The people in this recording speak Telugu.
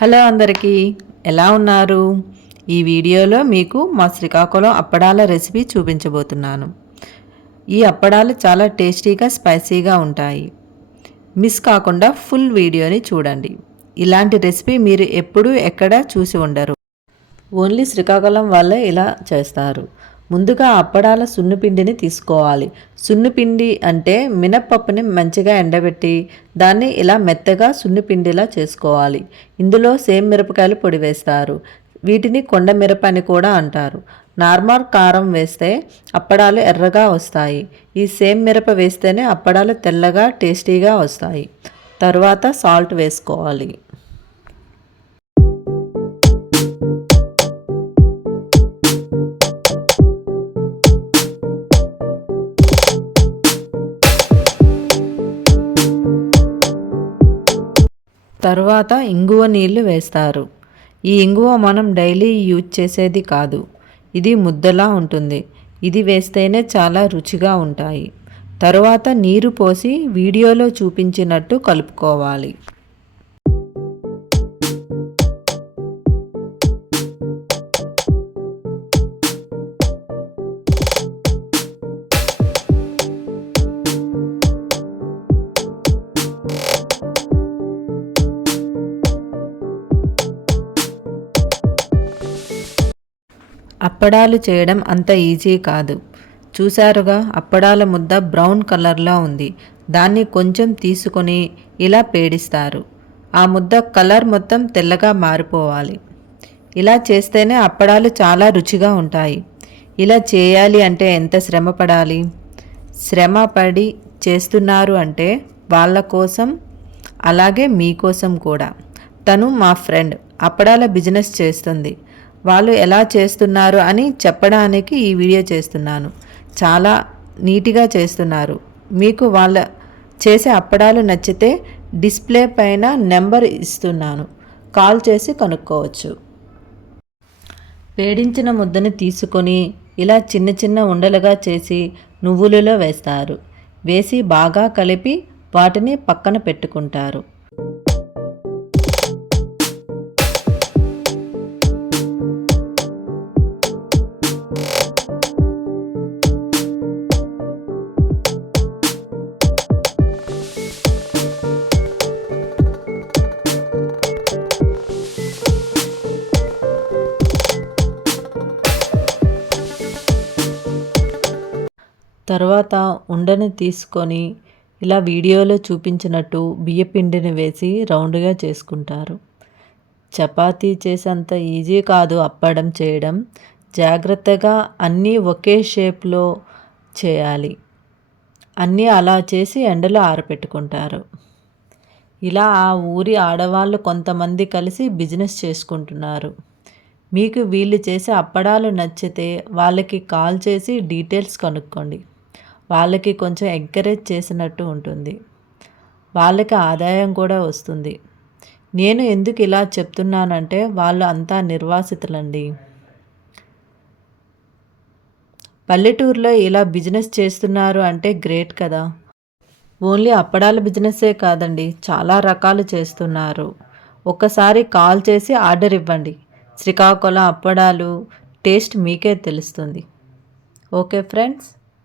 హలో అందరికీ ఎలా ఉన్నారు? ఈ వీడియోలో మీకు మా శ్రీకాకుళం అప్పడాల రెసిపీ చూపించబోతున్నాను. ఈ అప్పడాలు చాలా టేస్టీగా స్పైసీగా ఉంటాయి. మిస్ కాకుండా ఫుల్ వీడియోని చూడండి. ఇలాంటి రెసిపీ మీరు ఎప్పుడూ ఎక్కడ చూసి ఉండరు. ఓన్లీ శ్రీకాకుళం వాళ్ళే ఇలా చేస్తారు. ముందుగా అప్పడాల సున్నుపిండిని తీసుకోవాలి. సున్నుపిండి అంటే మినప్పప్పుని మంచిగా ఎండబెట్టి దాన్ని ఇలా మెత్తగా సున్నుపిండిలా చేసుకోవాలి. ఇందులో సేమ్ మిరపకాయలు పొడి వేస్తారు. వీటిని కొండ మిరప అని కూడా అంటారు. నార్మల్ కారం వేస్తే అప్పడాలు ఎర్రగా వస్తాయి. ఈ సేమ్ మిరప వేస్తేనే అప్పడాలు తెల్లగా టేస్టీగా వస్తాయి. తర్వాత సాల్ట్ వేసుకోవాలి. తర్వాత ఇంగువ నీళ్ళు వేస్తారు. ఈ ఇంగువ మనం డైలీ యూజ్ చేసేది కాదు. ఇది ముద్దలా ఉంటుంది. ఇది వేస్తేనే చాలా రుచిగా ఉంటాయి. తరువాత నీరు పోసి వీడియోలో చూపించినట్టు కలుపుకోవాలి. అప్పడాలు చేయడం అంత ఈజీ కాదు. చూశారుగా అప్పడాల ముద్ద బ్రౌన్ కలర్లో ఉంది. దాన్ని కొంచెం తీసుకొని ఇలా పేడిస్తారు. ఆ ముద్ద కలర్ మొత్తం తెల్లగా మారిపోవాలి. ఇలా చేస్తేనే అప్పడాలు చాలా రుచిగా ఉంటాయి. ఇలా చేయాలి అంటే ఎంత శ్రమ పడాలి? శ్రమ పడి చేస్తున్నారు అంటే వాళ్ళ కోసం అలాగే మీకోసం కూడా. తను మా ఫ్రెండ్. అప్పడాల బిజినెస్ చేస్తుంది. వాళ్ళు ఎలా చేస్తున్నారు అని చెప్పడానికి ఈ వీడియో చేస్తున్నాను. చాలా నీట్గా చేస్తున్నారు. మీకు వాళ్ళ చేసే అప్పడాలు నచ్చితే డిస్ప్లే పైన నెంబర్ ఇస్తున్నాను. కాల్ చేసి కనుక్కోవచ్చు. వేడించిన ముద్దని తీసుకొని ఇలా చిన్న చిన్న ఉండలుగా చేసి నువ్వులలో వేస్తారు. వేసి బాగా కలిపి వాటిని పక్కన పెట్టుకుంటారు. తర్వాత ఉండని తీసుకొని ఇలా వీడియోలో చూపించినట్టు బియ్యపిండిని వేసి రౌండ్గా చేసుకుంటారు. చపాతీ చేసేంత ఈజీ కాదు అప్పడం చేయడం. జాగ్రత్తగా అన్నీ ఒకే షేప్లో చేయాలి. అన్నీ అలా చేసి ఎండలో ఆరపెట్టుకుంటారు. ఇలా ఆ ఊరి ఆడవాళ్ళు కొంతమంది కలిసి బిజినెస్ చేసుకుంటున్నారు. మీకు వీళ్ళు చేసే అప్పడాలు నచ్చితే వాళ్ళకి కాల్ చేసి డీటెయిల్స్ కనుక్కోండి. వాళ్ళకి కొంచెం ఎంకరేజ్ చేసినట్టు ఉంటుంది. వాళ్ళకి ఆదాయం కూడా వస్తుంది. నేను ఎందుకు ఇలా చెప్తున్నానంటే వాళ్ళు అంతా నిర్వాసితులండి. పల్లెటూరులో ఇలా బిజినెస్ చేస్తున్నారు అంటే గ్రేట్ కదా. ఓన్లీ అప్పడాల బిజినెస్సే కాదండి చాలా రకాలు చేస్తున్నారు. ఒక్కసారి కాల్ చేసి ఆర్డర్ ఇవ్వండి. శ్రీకాకుళం అప్పడాలు టేస్ట్ మీకే తెలుస్తుంది. Okay friends